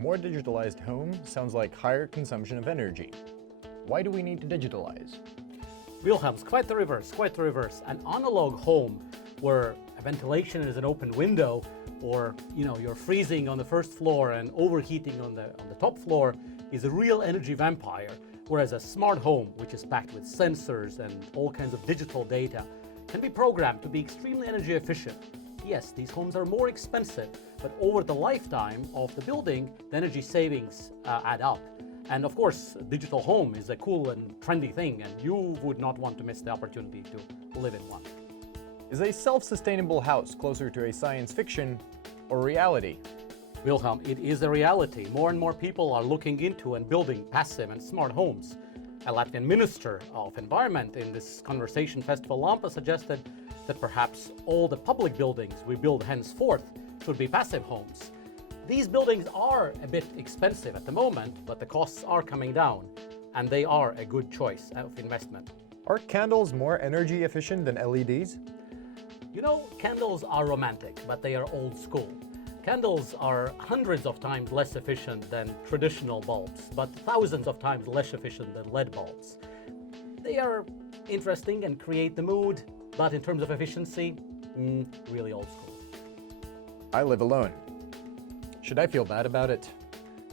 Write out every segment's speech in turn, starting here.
More digitalized home sounds like higher consumption of energy. Why do we need to digitalize? Wilhelm's quite the reverse, quite the reverse. An analog home where ventilation is an open window, or you're freezing on the first floor and overheating on the top floor, is a real energy vampire. Whereas a smart home, which is packed with sensors and all kinds of digital data, can be programmed to be extremely energy efficient. Yes, these homes are more expensive, but over the lifetime of the building, the energy savings add up. And of course, a digital home is a cool and trendy thing, and you would not want to miss the opportunity to live in one. Is a self-sustainable house closer to a science fiction or reality? Wilhelm, it is a reality. More and more people are looking into and building passive and smart homes. A Latvian minister of environment in this conversation festival Lampa suggested that perhaps all the public buildings we build henceforth should be passive homes. These buildings are a bit expensive at the moment, but the costs are coming down, and they are a good choice of investment. Are candles more energy efficient than LEDs? Candles are romantic, but they are old school. Candles are hundreds of times less efficient than traditional bulbs, but thousands of times less efficient than LED bulbs. They are interesting and create the mood, but in terms of efficiency, really old school. I live alone. Should I feel bad about it?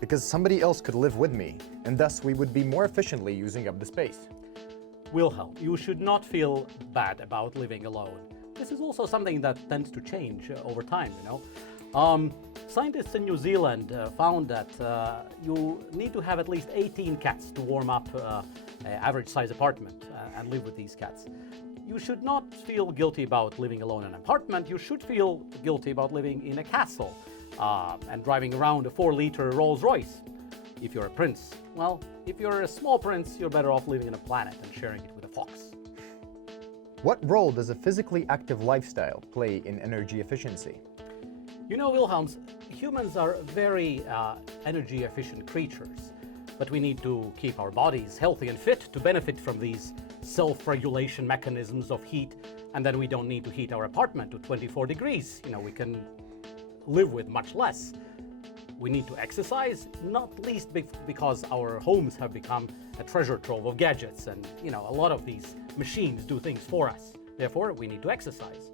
Because somebody else could live with me, and thus we would be more efficiently using up the space. Wilhelm, you should not feel bad about living alone. This is also something that tends to change over time, Scientists in New Zealand found that you need to have at least 18 cats to warm up an average size apartment and live with these cats. You should not feel guilty about living alone in an apartment. You should feel guilty about living in a castle and driving around a 4-liter Rolls Royce. If you're a prince, well, if you're a small prince, you're better off living in a planet and sharing it with a fox. What role does a physically active lifestyle play in energy efficiency? Wilhelms, humans are very energy efficient creatures, but we need to keep our bodies healthy and fit to benefit from these self-regulation mechanisms of heat, and then we don't need to heat our apartment to 24 degrees. We can live with much less. We need to exercise, not least because our homes have become a treasure trove of gadgets, and a lot of these machines do things for us. Therefore, we need to exercise.